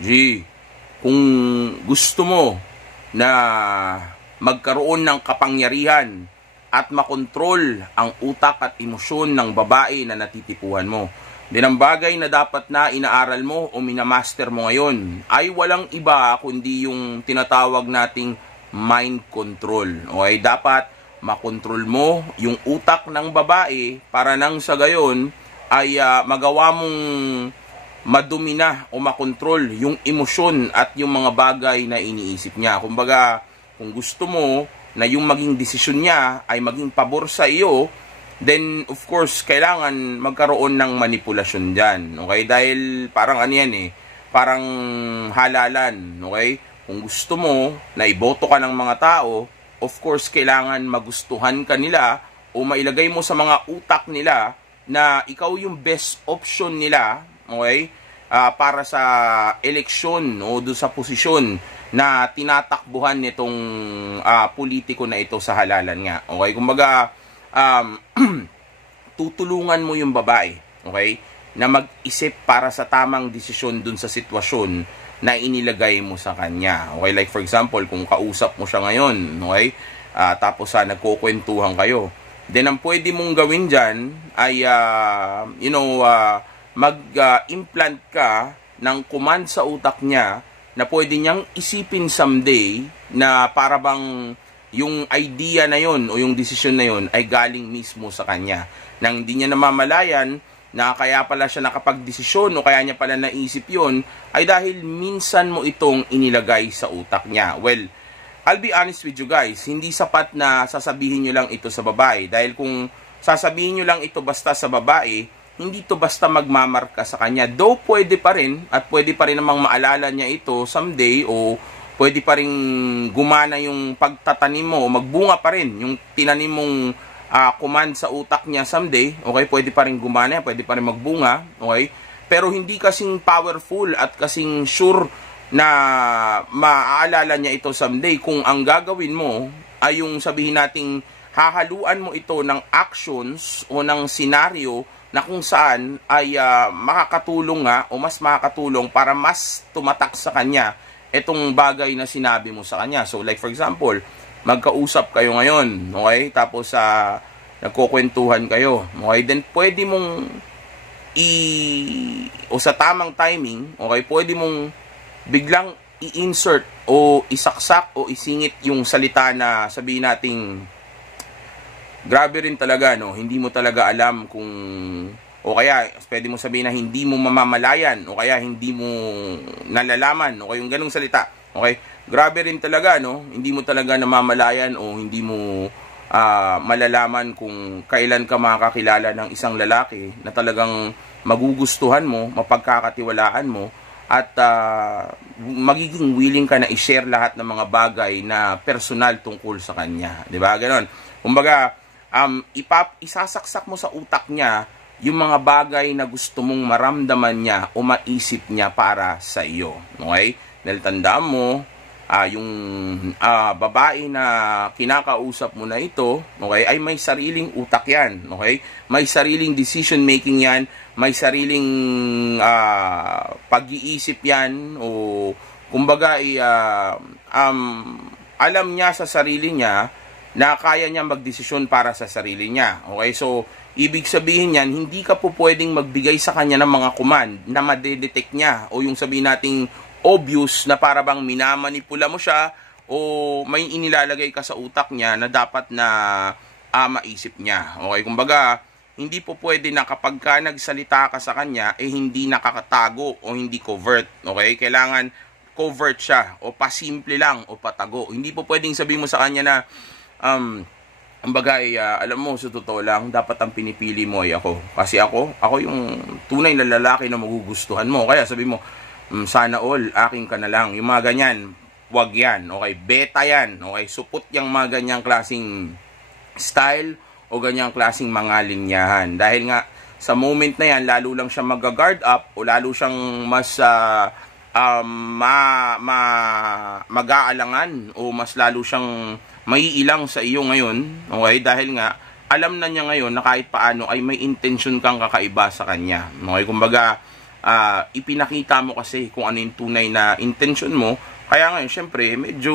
G, kung gusto mo na magkaroon ng kapangyarihan at makontrol ang utak at emosyon ng babae na natitipuhan mo, din ang bagay na dapat na inaaral mo o minamaster mo ngayon ay walang iba kundi yung tinatawag nating mind control. Okay, dapat makontrol mo yung utak ng babae para nang sa gayon ay magawa mong madumina o makontrol yung emosyon at yung mga bagay na iniisip niya. Kumbaga, kung gusto mo na yung maging desisyon niya ay maging pabor sa iyo, then of course, kailangan magkaroon ng manipulasyon dyan. Okay? Dahil parang ano yan parang halalan. Okay? Kung gusto mo na iboto ka ng mga tao, of course, kailangan magustuhan ka nila o mailagay mo sa mga utak nila na ikaw yung best option nila, okay, para sa eleksyon o doon sa posisyon na tinatakbuhan nitong politiko na ito sa halalan nga. Okay, kumbaga, tutulungan mo yung babae, okay, na mag-isip para sa tamang desisyon doon sa sitwasyon na inilagay mo sa kanya. Okay, like for example, kung kausap mo siya ngayon, okay, tapos nagkukwentuhan kayo, then ang pwede mong gawin dyan ay, mag-implant ka ng command sa utak niya na pwede niyang isipin someday na para bang yung idea na yon o yung desisyon na yon ay galing mismo sa kanya. Nang hindi niya namamalayan na kaya pala siya nakapag-desisyon o kaya niya pala naisip yon ay dahil minsan mo itong inilagay sa utak niya. Well, I'll be honest with you guys, hindi sapat na sasabihin nyo lang ito sa babae. Dahil kung sasabihin nyo lang ito basta sa babae, hindi to basta magmamarka sa kanya. Though pwede pa rin, at pwede pa rin namang maalala niya ito someday, o pwede pa rin gumana yung pagtatanim mo, o magbunga pa rin yung tinanim mong command sa utak niya someday. Okay, pwede pa rin gumana, pwede pa rin magbunga. Okay, pero hindi kasing powerful at kasing sure na maaalala niya ito someday kung ang gagawin mo ay yung sabihin nating hahaluan mo ito ng actions o ng senaryo na kung saan ay makakatulong nga o mas makakatulong para mas tumatak sa kanya itong bagay na sinabi mo sa kanya. So like for example, magkausap kayo ngayon, okay? Tapos nagkukwentuhan kayo, okay? Then pwede mong o sa tamang timing, okay, pwede mong biglang i-insert o isaksak o isingit yung salita na sabihin nating grabe rin talaga, no? Hindi mo talaga alam kung, o kaya pwede mo sabihin na hindi mo mamamalayan o kaya hindi mo nalalaman, o yung ganung salita. Okay? Grabe rin talaga, no? Hindi mo talaga namamalayan o hindi mo malalaman kung kailan ka makakakilala ng isang lalaki na talagang magugustuhan mo, mapagkakatiwalaan mo, at magiging willing ka na i-share lahat ng mga bagay na personal tungkol sa kanya. Diba? Ganon. Kumbaga, isasaksak mo sa utak niya yung mga bagay na gusto mong maramdaman niya o maisip niya para sa iyo. Okay? Dahil tandaan mo, yung babae na kinakausap mo na ito, okay, ay may sariling utak yan. Okay? May sariling decision making yan, may sariling pag-iisip yan, o kumbaga alam niya sa sarili niya na kaya niya magdesisyon para sa sarili niya. Okay? So, ibig sabihin yan, hindi ka po pwedeng magbigay sa kanya ng mga command na madedetect niya, o yung sabihin nating obvious na para bang minamanipula mo siya o may inilalagay ka sa utak niya na dapat na maisip niya. Okay? Kumbaga, hindi po pwede na kapag ka nagsalita ka sa kanya, hindi nakakatago o hindi covert. Okay? Kailangan covert siya o pasimple lang o patago. Hindi po pwedeng sabihin mo sa kanya na kumbaga, alam mo, sa totoo lang, dapat ang pinipili mo ay ako. Kasi ako yung tunay na lalaki na magugustuhan mo. Kaya sabi mo, sana all, aking ka na lang. Yung mga ganyan, wag yan. Okay, beta yan. Okay, supot yung mga ganyang klaseng style o ganyang klaseng mga linyahan. Dahil nga, sa moment na yan, lalo lang siya mag-guard up o lalo siyang mas mag-aalangan o mas lalo siyang maiilang sa iyo ngayon. Okay, dahil nga, alam na niya ngayon na kahit paano ay may intention kang kakaiba sa kanya. Okay, kumbaga, ipinakita mo kasi kung ano yung tunay na intention mo. Kaya ngayon, syempre, medyo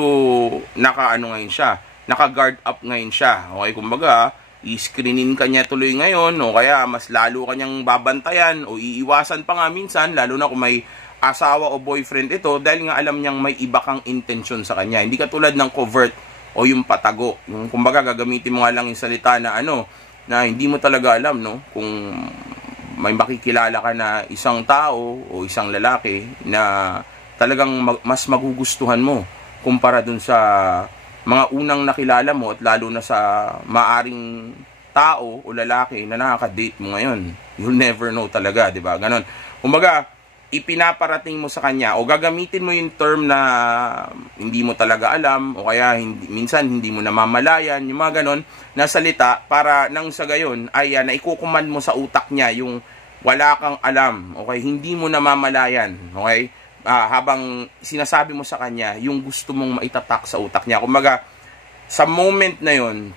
ngayon siya, naka-guard up ngayon siya. Okay, kumbaga, i-screenin ka niya tuloy ngayon, o kaya mas lalo kanyang babantayan, o iiwasan pa nga minsan, lalo na kung may asawa o boyfriend ito, dahil nga alam niyang may iba kang intention sa kanya. Hindi katulad ng covert o yung patago. Yung kumbaga, gagamitin mo nga lang yung salita na na hindi mo talaga alam, no? Kung may makikilala ka na isang tao o isang lalaki na talagang mas magugustuhan mo kumpara dun sa mga unang nakilala mo, at lalo na sa maaring tao o lalaki na nakaka-date mo ngayon. You'll never know talaga, di ba? Ganon. Kumbaga, ipinaparating mo sa kanya o gagamitin mo yung term na hindi mo talaga alam o kaya minsan hindi mo namamalayan, yung mga ganon na salita para nang sa gayon ay naikukuman mo sa utak niya yung wala kang alam, okay? Hindi mo namamalayan, okay? Habang sinasabi mo sa kanya yung gusto mong maitatak sa utak niya. Kumbaga, sa moment na yon,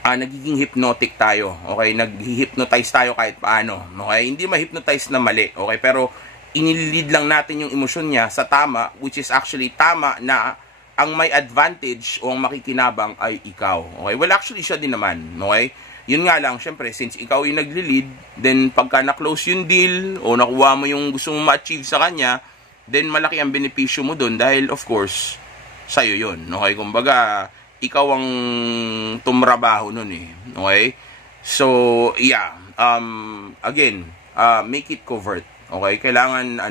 nagiging hypnotic tayo. Okay? Nag-hypnotize tayo kahit paano. Okay? Hindi ma-hypnotize na mali. Okay? Pero, inililid lang natin yung emosyon niya sa tama, which is actually tama na ang may advantage o ang makikinabang ay ikaw. Okay? Well, actually, siya din naman. Okay? Yun nga lang, syempre, since ikaw yung nag-lead, then pagka na-close yung deal o nakuha mo yung gusto mong ma-achieve sa kanya, then malaki ang benepisyo mo doon dahil of course sa'yo yun. Okay? Kumbaga, ikaw ang tumrabaho nun eh. Okay? So, yeah. Again, make it covert. Okay? Kailangan,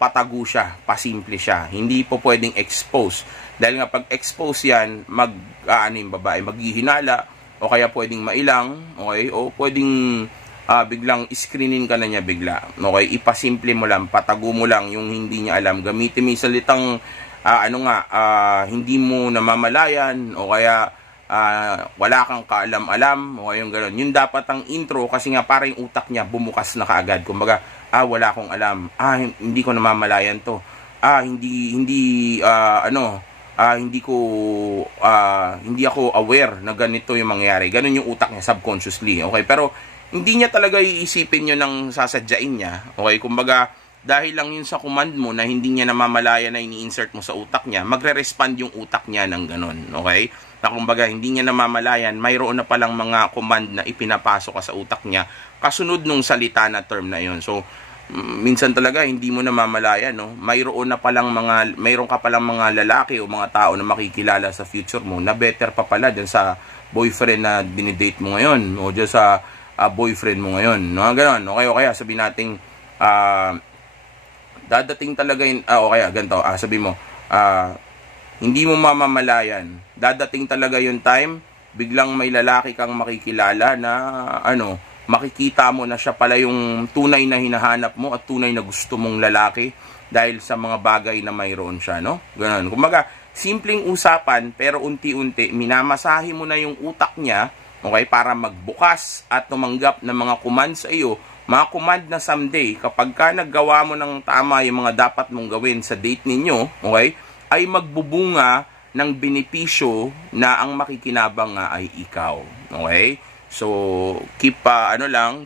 patago siya, pasimple siya. Hindi po pwedeng expose. Dahil nga pag expose yan, yung babae, maghihinala, o kaya pwedeng mailang, okay? O pwedeng biglang screenin ka na niya bigla. Okay, ipasimple mo lang, patago mo lang yung hindi niya alam. Gamitin mo yung salitang hindi mo namamalayan o kaya wala kang kaalam-alam o yung gano'n. Yun dapat ang intro kasi nga para yung utak niya bumukas na kaagad. Kumbaga, wala akong alam. Hindi ko namamalayan to. Hindi ako aware na ganito yung mangyayari. Ganun yung utak niya subconsciously. Okay, pero hindi niya talaga iisipin yun ng sasadyain niya. Okay, kumbaga, dahil lang yun sa command mo na hindi niya namamalaya na ini-insert mo sa utak niya, magre-respond yung utak niya ng ganun. Okay? Na kumbaga, hindi niya namamalayan, mayroon na palang mga command na ipinapasok ka sa utak niya kasunod nung salita na term na yun. So, minsan talaga hindi mo namamalayan, no? Mayroon ka palang mga lalaki o mga tao na makikilala sa future mo na better pa pala dyan sa boyfriend na dinidate mo ngayon o dyan sa boyfriend mo ngayon, no? Ganon. Okay, o kaya sabihin nating dadating talaga yun, o kaya ganito, sabi mo, hindi mo mamamalayan, dadating talaga yung time, biglang may lalaki kang makikilala na makikita mo na siya pala yung tunay na hinahanap mo at tunay na gusto mong lalaki dahil sa mga bagay na mayroon siya, no? Ganon. Kumbaga, simpleng usapan pero unti-unti minamasahe mo na yung utak niya, okay, para magbukas at tumanggap ng mga command sa iyo, mga command na someday kapag ka naggawa mo ng tama yung mga dapat mong gawin sa date ninyo, okay, ay magbubunga ng benepisyo na ang makikinabang nga ay ikaw. Okay? So, keep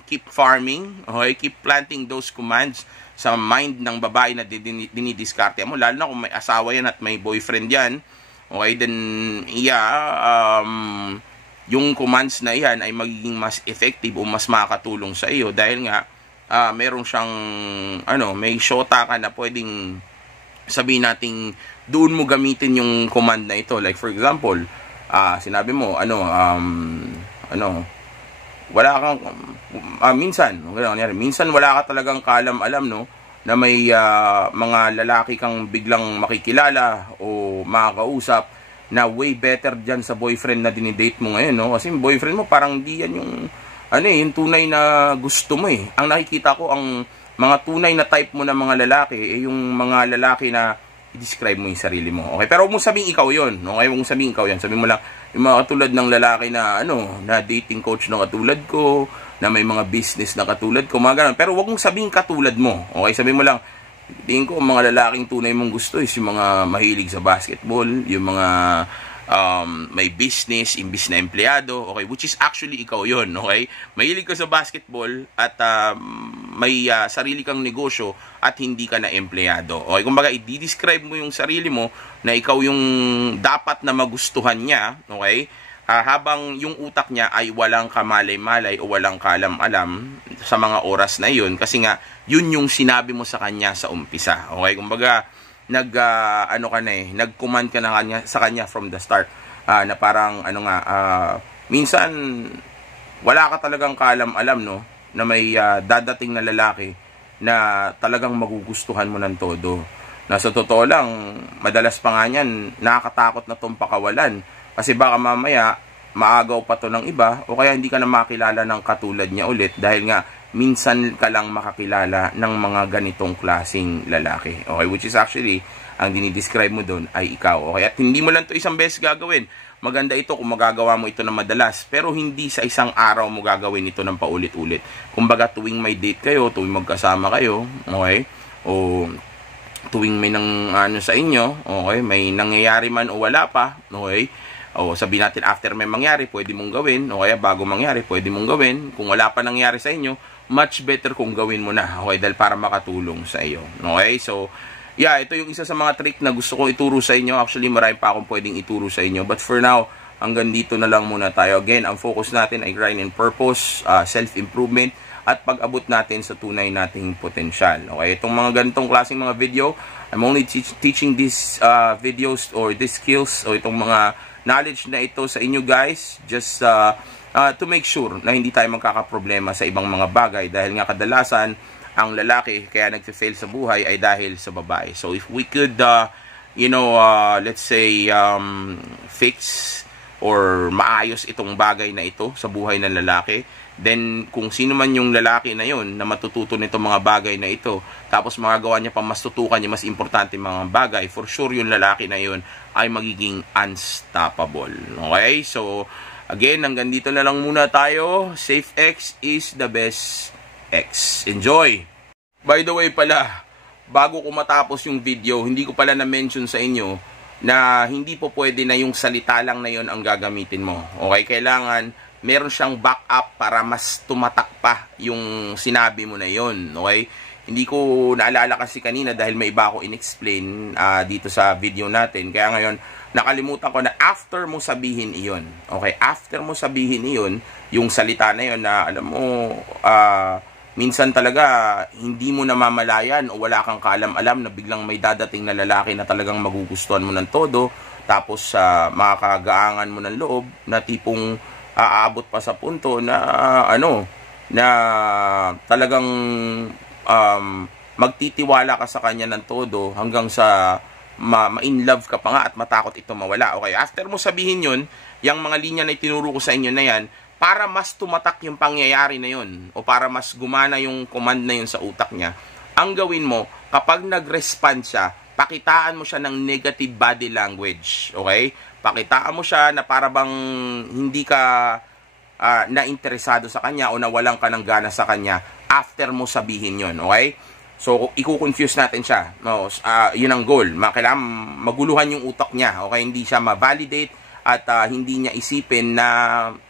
keep farming, okay? Keep planting those commands sa mind ng babae na dinidiskarte mo, lalo na kung may asawa yan at may boyfriend yan. Okay, then yung commands na yan ay magiging mas effective o mas makakatulong sa iyo dahil nga meron siyang may shota ka na pwedeng sabihin nating doon mo gamitin yung command na ito. Like for example, sinabi mo wala kang minsan wala ka talagang kaalam-alam, no, na may mga lalaki kang biglang makikilala o makakausap na way better dyan sa boyfriend na dinidate mo ngayon, no? Kasi yung boyfriend mo parang di yan yung yung tunay na gusto mo eh. Ang nakikita ko, ang mga tunay na type mo na mga lalaki yung mga lalaki na i-describe mo yung sarili mo. Okay? Pero huwag mong sabihin ikaw yun. Okay? Huwag mong sabihin ikaw yan. Sabihin mo lang, yung mga katulad ng lalaki na na dating coach na katulad ko, na may mga business na katulad ko, mga ganun. Pero huwag mong sabihin katulad mo. Okay? Sabihin mo lang, tingin ko, mga lalaking tunay mong gusto is yung mga mahilig sa basketball, yung mga may business, imbis na empleyado, okay, which is actually ikaw yon, okay? Mahilig ka sa basketball at may sarili kang negosyo at hindi ka na empleyado. Okay, kumbaga i-describe mo yung sarili mo na ikaw yung dapat na magustuhan niya, okay? Habang yung utak niya ay walang kamalay-malay o walang kalam-alam sa mga oras na yun, kasi nga yun yung sinabi mo sa kanya sa umpisa. Okay, kumbaga nag-command ka na sa kanya from the start, na parang minsan wala ka talagang kaalam-alam, no, na may dadating na lalaki na talagang magugustuhan mo ng todo. Na sa totoo lang, madalas pa nga niyan, nakakatakot na tong pakawalan. Kasi baka mamaya, maagaw pa to ng iba, o kaya hindi ka na makilala ng katulad niya ulit, dahil nga, minsan ka lang makakilala ng mga ganitong klaseng lalaki. Okay, which is actually, ang dinidescribe mo doon ay ikaw. Okay, at hindi mo lang to isang beses gagawin. Maganda ito kung magagawa mo ito na madalas, pero hindi sa isang araw mo gagawin ito ng paulit-ulit. Kumbaga, tuwing may date kayo, tuwing magkasama kayo, okay, o tuwing may sa inyo, okay, may nangyayari man o wala pa, okay, o sabihin natin after may mangyari, pwede mong gawin, o kaya bago mangyari, pwede mong gawin. Kung wala pa nangyari sa inyo, much better kung gawin mo na, okay, dahil para makatulong sa iyo. Okay, so yeah, ito yung isa sa mga trick na gusto kong ituro sa inyo. Actually, marami pa akong pwedeng ituro sa inyo, but for now, hanggang dito na lang muna tayo. Again, ang focus natin ay grind and purpose, self-improvement, at pag-abot natin sa tunay nating potensyal. Okay, itong mga ganitong klaseng mga video, I'm only teaching these videos or these skills o itong mga knowledge na ito sa inyo guys, just to make sure na hindi tayo magkakaproblema sa ibang mga bagay, dahil nga kadalasan ang lalaki kaya nagfe-fail sa buhay ay dahil sa babae. So if we could let's say fix or maayos itong bagay na ito sa buhay ng lalaki, then kung sino man yung lalaki na yon na matututo nitong mga bagay na ito, tapos magagawa niya pa mas tutukan niya mas importante mga bagay, for sure yung lalaki na yon ay magiging unstoppable. Okay, so again, hanggang dito na lang muna tayo. Safe X is the best X. Enjoy! By the way pala, bago ko matapos yung video, hindi ko pala na-mention sa inyo na hindi po pwede na yung salita lang na yon ang gagamitin mo. Okay, kailangan meron siyang backup para mas tumatak pa yung sinabi mo na yon. Okay? Hindi ko naalala kasi kanina dahil may iba ako in-explain dito sa video natin. Kaya ngayon, nakalimutan ko na after mo sabihin iyon. Okay? After mo sabihin iyon, yung salita na yon na alam mo, minsan talaga hindi mo namamalayan o wala kang kaalam-alam na biglang may dadating na lalaki na talagang magugustuhan mo ng todo, tapos makakagaangan mo ng loob na tipong aabot pa sa punto na na talagang magtitiwala ka sa kanya ng todo hanggang sa ma-in love ka pa nga at matakot ito mawala. Okay, after mo sabihin yun, yung mga linya na itinuro ko sa inyo na yan, para mas tumatak yung pangyayari na yun o para mas gumana yung command na yun sa utak niya, ang gawin mo, kapag nag-respond siya, pakitaan mo siya ng negative body language. Okay? Pakitaan mo siya na para bang hindi ka na-interesado sa kanya o nawalan ka ng gana sa kanya after mo sabihin yun. Okay? So, i-confuse natin siya. No? Yun ang goal. Kailangan maguluhan yung utak niya. Okay? Hindi siya ma-validate at hindi niya isipin na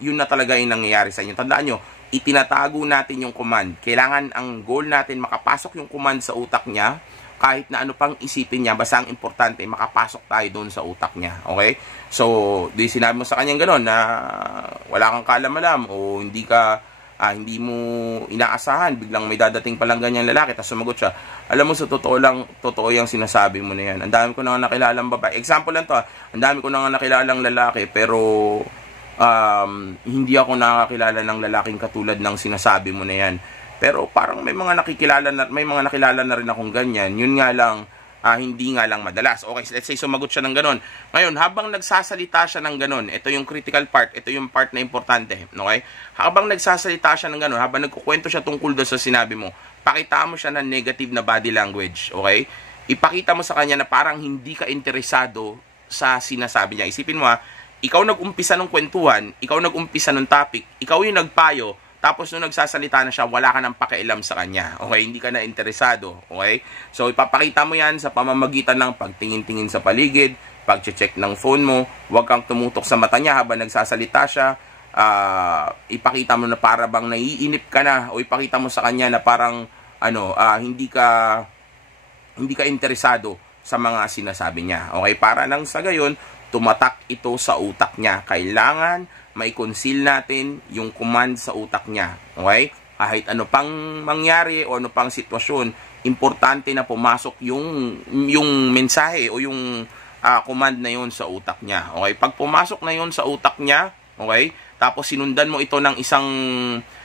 yun na talaga yung nangyayari sa inyo. Tandaan nyo, itinatago natin yung command. Kailangan ang goal natin, makapasok yung command sa utak niya, kahit na ano pang isipin niya, basta ang importante, makapasok tayo doon sa utak niya. Okay? So, di sinabi mo sa kanya gano'n na wala kang kalam-alam o hindi mo inaasahan, biglang may dadating palang ganyang lalaki, tapos sumagot siya. Alam mo, sa totoo lang, totoo yung sinasabi mo na yan. Ang dami ko na nga nakilalang babae. Example lang to, ang dami ko na nga nakilalang lalaki, pero hindi ako nakakilala ng lalaking katulad ng sinasabi mo na yan. Pero parang may mga nakilala na rin akong ganyan. Yun nga lang, hindi nga lang madalas. Okay, so let's say sumagot siya ng ganon. Ngayon, habang nagsasalita siya ng ganon, ito yung critical part, ito yung part na importante. Okay? Habang nagsasalita siya ng ganon, habang nagkukwento siya tungkol doon sa sinabi mo, pakita mo siya ng negative na body language. Okay? Ipakita mo sa kanya na parang hindi ka interesado sa sinasabi niya. Isipin mo ikaw nag-umpisa ng kwentuhan, ikaw nag-umpisa ng topic, ikaw yung nagpayo, tapos nung nagsasalita na siya, wala ka nang pakialam sa kanya. Okay? Hindi ka na interesado. Okay? So, ipapakita mo yan sa pamamagitan ng pagtingin-tingin sa paligid, pag-check ng phone mo, huwag kang tumutok sa mata niya habang nagsasalita siya, ipakita mo na para bang naiinip ka na, o ipakita mo sa kanya na parang, hindi ka interesado sa mga sinasabi niya. Okay? Para nang sa gayon, tumatak ito sa utak niya. Kailangan mai-conceal natin yung command sa utak niya. Okay? Kahit ano pang mangyari o ano pang sitwasyon, importante na pumasok yung mensahe o yung command na yun sa utak niya. Okay? Pag pumasok na yun sa utak niya, okay? Tapos sinundan mo ito ng isang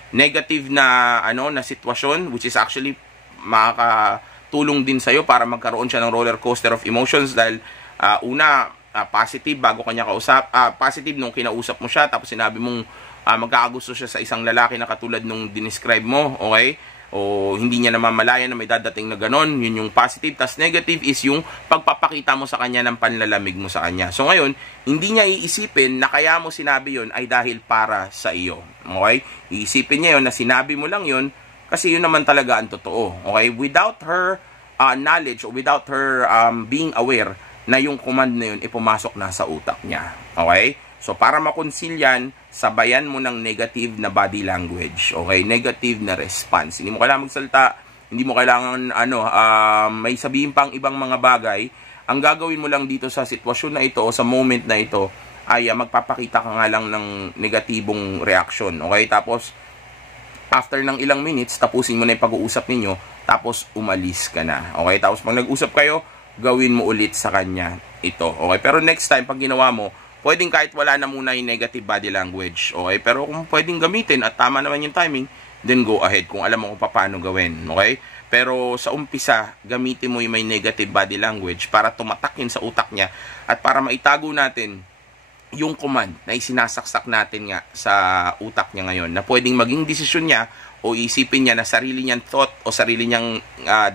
negative na na sitwasyon, which is actually makakatulong din sa iyo para magkaroon siya ng roller coaster of emotions dahil positive bago kanya kausap, positive nung kinausap mo siya, tapos sinabi mong magkakagusto siya sa isang lalaki na katulad nung dinescribe mo, okay? O hindi niya namamalayan na may dadating na ganon, yun yung positive. Tas negative is yung pagpapakita mo sa kanya ng panlalamig mo sa kanya. So ngayon, hindi niya iisipin na kaya mo sinabi yun ay dahil para sa iyo, okay? Iisipin niya yun na sinabi mo lang yun kasi yun naman talaga ang totoo, okay? Without her knowledge or without her being aware na yung command na yun ipumasok na sa utak niya. Okay? So, para makonsil yan, sabayan mo ng negative na body language. Okay? Negative na response. Hindi mo kailangan magsalita, hindi mo kailangan, may sabihin pang ibang mga bagay. Ang gagawin mo lang dito sa sitwasyon na ito o sa moment na ito ay magpapakita ka nga lang ng negatibong reaction. Okay? Tapos, after ng ilang minutes, tapusin mo na yung pag-uusap ninyo, tapos umalis ka na. Okay? Tapos, pag nag-usap kayo, gawin mo ulit sa kanya ito. Okay? Pero next time, pag ginawa mo, pwedeng kahit wala na muna yung negative body language. Okay? Pero kung pwedeng gamitin at tama naman yung timing, then go ahead kung alam mo kung paano gawin. Okay? Pero sa umpisa, gamitin mo yung may negative body language para tumatak yun sa utak niya at para maitago natin yung command na isinasaksak natin nga sa utak niya ngayon na pwedeng maging desisyon niya o isipin niya na sarili niyang thought o sarili niyang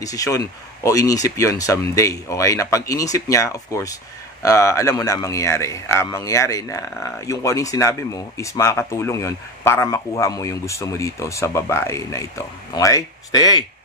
desisyon o inisip yon someday. Okay? Na pag inisip niya, of course, alam mo na mangyayari. Mangyayari na yung kung ano yung sinabi mo is makakatulong yon para makuha mo yung gusto mo dito sa babae na ito. Okay? Stay!